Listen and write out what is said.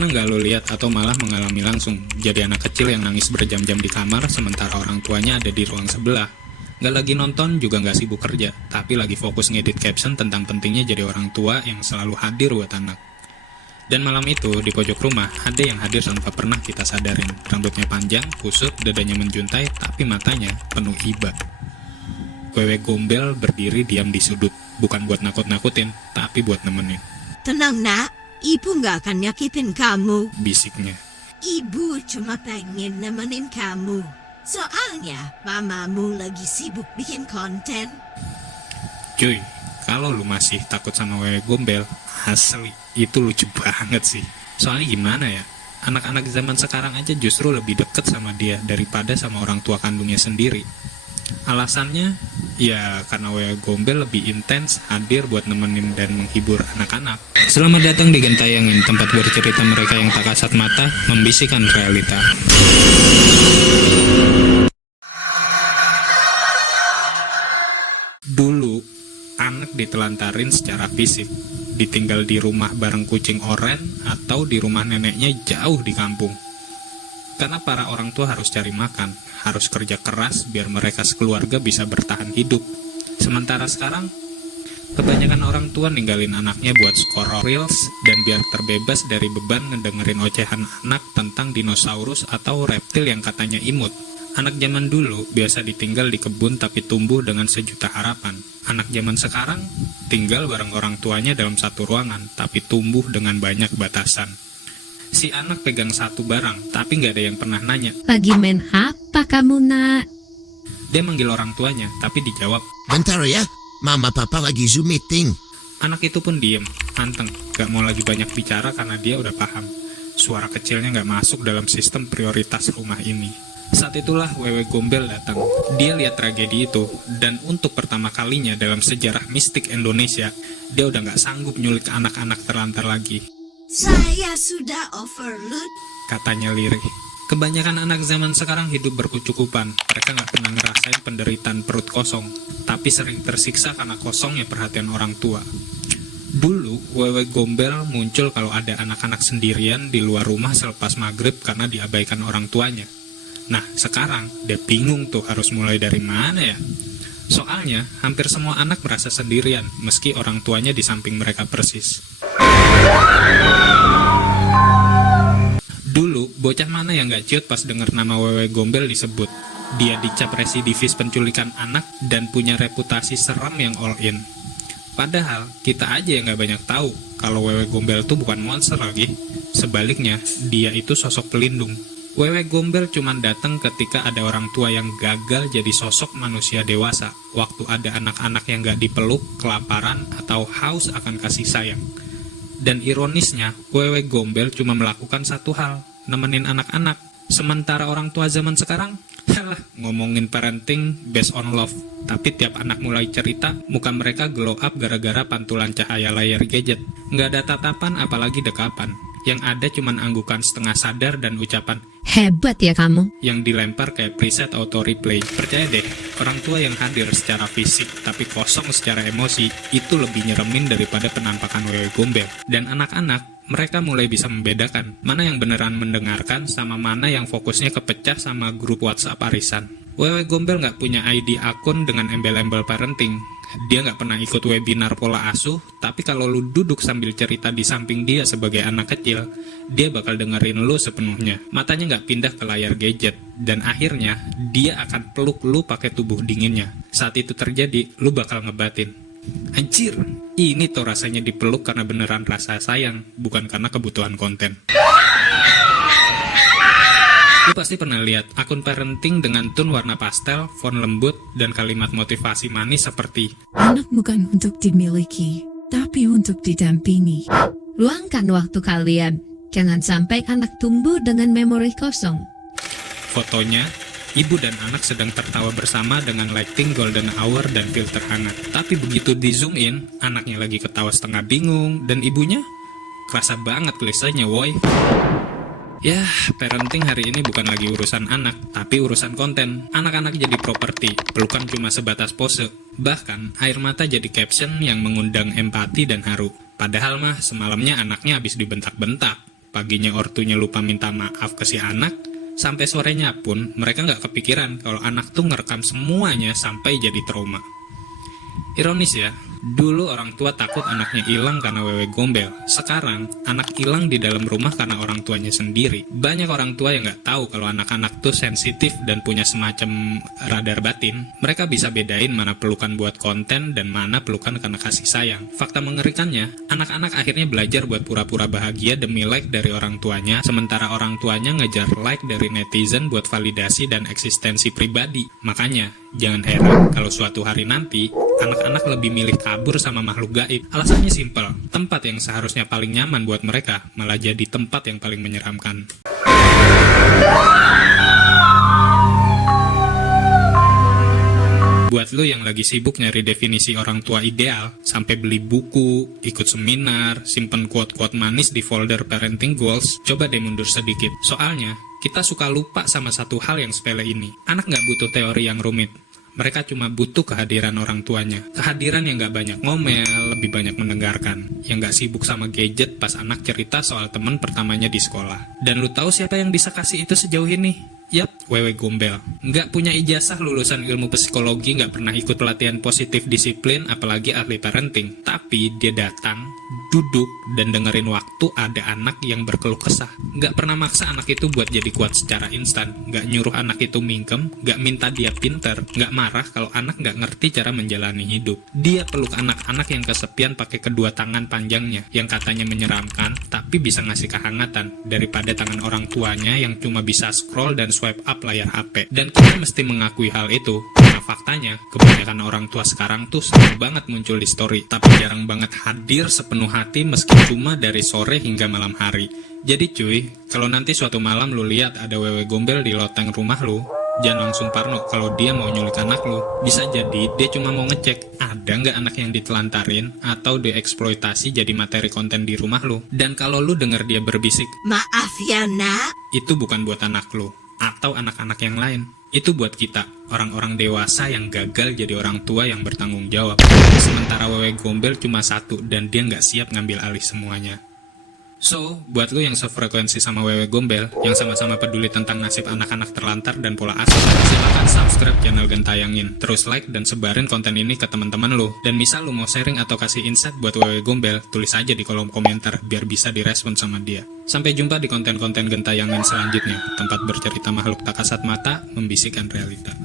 Pernah nggak lo lihat atau malah mengalami langsung jadi anak kecil yang nangis berjam-jam di kamar sementara orang tuanya ada di ruang sebelah? Nggak lagi nonton juga nggak sibuk kerja, tapi lagi fokus ngedit caption tentang pentingnya jadi orang tua yang selalu hadir buat anak. Dan malam itu di pojok rumah ada yang hadir tanpa pernah kita sadarin. Rambutnya panjang, kusut, dadanya menjuntai, tapi matanya penuh iba. Wewe Gombel berdiri diam di sudut, bukan buat nakut-nakutin, tapi buat nemenin. Tenang nak, ibu nggak akan nyakitin kamu. Bisiknya. Ibu cuma pengen nemenin kamu. Soalnya mamamu lagi sibuk bikin konten. Cuy, kalau lu masih takut sama Wewe Gombel, asli, itu lucu banget sih. Soalnya gimana ya, anak-anak zaman sekarang aja justru lebih deket sama dia daripada sama orang tua kandungnya sendiri. Alasannya, ya karena Wewe Gombel lebih intens hadir buat nemenin dan menghibur anak-anak. Selamat datang di Gentayangin, tempat bercerita mereka yang tak kasat mata, membisikkan realita. Dulu, anak ditelantarin secara fisik, ditinggal di rumah bareng kucing oren atau di rumah neneknya jauh di kampung. Karena para orang tua harus cari makan, harus kerja keras biar mereka sekeluarga bisa bertahan hidup. Sementara sekarang, kebanyakan orang tua ninggalin anaknya buat scroll reels dan biar terbebas dari beban ngedengerin ocehan anak tentang dinosaurus atau reptil yang katanya imut. Anak zaman dulu biasa ditinggal di kebun tapi tumbuh dengan sejuta harapan. Anak zaman sekarang tinggal bareng orang tuanya dalam satu ruangan tapi tumbuh dengan banyak batasan. Si anak pegang satu barang tapi nggak ada yang pernah nanya, "Lagi main apa kamu nak?" Dia manggil orang tuanya tapi dijawab, "Bentar ya, mama papa lagi Zoom meeting." Anak itu pun diem, anteng, gak mau lagi banyak bicara karena dia udah paham. Suara kecilnya gak masuk dalam sistem prioritas rumah ini. Saat itulah Wewe Gombel datang. Dia lihat tragedi itu, dan untuk pertama kalinya dalam sejarah mistik Indonesia, dia udah gak sanggup nyulik anak-anak terlantar lagi. Saya sudah overload, Katanya lirih. Kebanyakan anak zaman sekarang hidup berkecukupan. Mereka gak pernah ngerasain penderitaan perut kosong, tapi sering tersiksa karena kosongnya perhatian orang tua. Dulu, Wewe Gombel muncul kalau ada anak-anak sendirian di luar rumah selepas maghrib karena diabaikan orang tuanya. Nah, sekarang dia bingung tuh harus mulai dari mana ya? Soalnya, hampir semua anak merasa sendirian, meski orang tuanya di samping mereka persis. Dulu, bocah mana yang gak ciut pas denger nama Wewe Gombel disebut. Dia dicap residivis penculikan anak dan punya reputasi seram yang all in. Padahal, kita aja yang gak banyak tahu kalau Wewe Gombel tuh bukan monster lagi. Sebaliknya, dia itu sosok pelindung. Wewe Gombel cuman datang ketika ada orang tua yang gagal jadi sosok manusia dewasa, waktu ada anak-anak yang gak dipeluk, kelaparan, atau haus akan kasih sayang. Dan ironisnya, Wewe Gombel cuma melakukan satu hal, nemenin anak-anak. Sementara orang tua zaman sekarang, ngomongin parenting based on love. Tapi tiap anak mulai cerita, muka mereka glow up gara-gara pantulan cahaya layar gadget. Nggak ada tatapan apalagi dekapan. Yang ada cuman anggukan setengah sadar dan ucapan, "Hebat ya kamu." yang dilempar kayak preset auto replay. Percaya deh, orang tua yang hadir secara fisik tapi kosong secara emosi itu lebih nyeremin daripada penampakan Wewe Gombel. Dan anak-anak, mereka mulai bisa membedakan mana yang beneran mendengarkan sama mana yang fokusnya kepecah sama grup WhatsApp arisan. Wewe Gombel nggak punya ID akun dengan embel-embel parenting. Dia nggak pernah ikut webinar pola asuh, tapi kalau lu duduk sambil cerita di samping dia sebagai anak kecil, dia bakal dengerin lu sepenuhnya. Matanya nggak pindah ke layar gadget, dan akhirnya dia akan peluk lu pakai tubuh dinginnya. Saat itu terjadi, lu bakal ngebatin, "Anjir, ini tuh rasanya dipeluk karena beneran rasa sayang, bukan karena kebutuhan konten." Lu pasti pernah lihat akun parenting dengan tone warna pastel, font lembut, dan kalimat motivasi manis seperti, "Anak bukan untuk dimiliki, tapi untuk didampingi. Luangkan waktu kalian. Jangan sampai anak tumbuh dengan memori kosong." fotonya, ibu dan anak sedang tertawa bersama dengan lighting golden hour dan filter hangat. Tapi begitu di zoom in, anaknya lagi ketawa setengah bingung, dan ibunya kerasa banget gelisahnya, woy. Ya, parenting hari ini bukan lagi urusan anak, tapi urusan konten. Anak-anak jadi properti, pelukan cuma sebatas pose. Bahkan, air mata jadi caption yang mengundang empati dan haru. Padahal mah, semalamnya anaknya habis dibentak-bentak. paginya ortunya lupa minta maaf ke si anak, sampai sorenya pun mereka nggak kepikiran kalau anak tuh ngerekam semuanya sampai jadi trauma. Ironis ya, dulu orang tua takut anaknya hilang karena wewe gombel. Sekarang, anak hilang di dalam rumah karena orang tuanya sendiri. Banyak orang tua yang nggak tahu kalau anak-anak tuh sensitif dan punya semacam radar batin. Mereka bisa bedain mana pelukan buat konten dan mana pelukan karena kasih sayang. Fakta mengerikannya, anak-anak akhirnya belajar buat pura-pura bahagia demi like dari orang tuanya, sementara orang tuanya ngejar like dari netizen buat validasi dan eksistensi pribadi. Makanya, jangan heran kalau suatu hari nanti, anak-anak lebih milih kabur sama makhluk gaib. Alasannya simpel, tempat yang seharusnya paling nyaman buat mereka malah jadi tempat yang paling menyeramkan. Buat lo yang lagi sibuk nyari definisi orang tua ideal, sampai beli buku, ikut seminar, simpen quote-quote manis di folder parenting goals, coba deh mundur sedikit. Soalnya, kita suka lupa sama satu hal yang sepele ini. Anak nggak butuh teori yang rumit. Mereka cuma butuh kehadiran orang tuanya. Kehadiran yang gak banyak ngomel, lebih banyak mendengarkan. Yang gak sibuk sama gadget pas anak cerita soal teman pertamanya di sekolah. Dan lu tahu siapa yang bisa kasih itu sejauh ini? Yap, wewe gombel. Nggak punya ijazah lulusan ilmu psikologi, nggak pernah ikut pelatihan positif disiplin, apalagi ahli parenting. Tapi dia datang, duduk, dan dengerin waktu ada anak yang berkeluh kesah. Nggak pernah maksa anak itu buat jadi kuat secara instan. Nggak nyuruh anak itu mingkem, nggak minta dia pinter, nggak marah kalau anak nggak ngerti cara menjalani hidup. Dia peluk anak-anak yang kesepian pakai kedua tangan panjangnya, yang katanya menyeramkan, tapi bisa ngasih kehangatan, daripada tangan orang tuanya yang cuma bisa scroll dan swipe up layar HP. Dan kita mesti mengakui hal itu, karena faktanya, kebanyakan orang tua sekarang tuh sering banget muncul di story, tapi jarang banget hadir sepenuh hati meski cuma dari sore hingga malam hari. Jadi cuy, kalau nanti suatu malam lu lihat ada wewe gombel di loteng rumah lu, jangan langsung parno kalau dia mau nyulik anak lu. Bisa jadi dia cuma mau ngecek ada nggak anak yang ditelantarin atau dieksploitasi jadi materi konten di rumah lu. Dan kalau lu denger dia berbisik, Maaf ya nak, itu bukan buat anak lu atau anak-anak yang lain. Itu buat kita, orang-orang dewasa yang gagal jadi orang tua yang bertanggung jawab. Sementara wewe gombel cuma satu dan dia nggak siap ngambil alih semuanya. So, buat lu yang sefrekuensi sama wewe gombel, yang sama-sama peduli tentang nasib anak-anak terlantar dan pola asuh, silakan subscribe channel Gentayangin, terus like dan sebarin konten ini ke teman-teman lu. Dan misal lu mau sharing atau kasih insight buat wewe gombel, tulis aja di kolom komentar biar bisa direspon sama dia. Sampai jumpa di konten-konten Gentayangin selanjutnya, tempat bercerita makhluk tak kasat mata, membisikkan realita.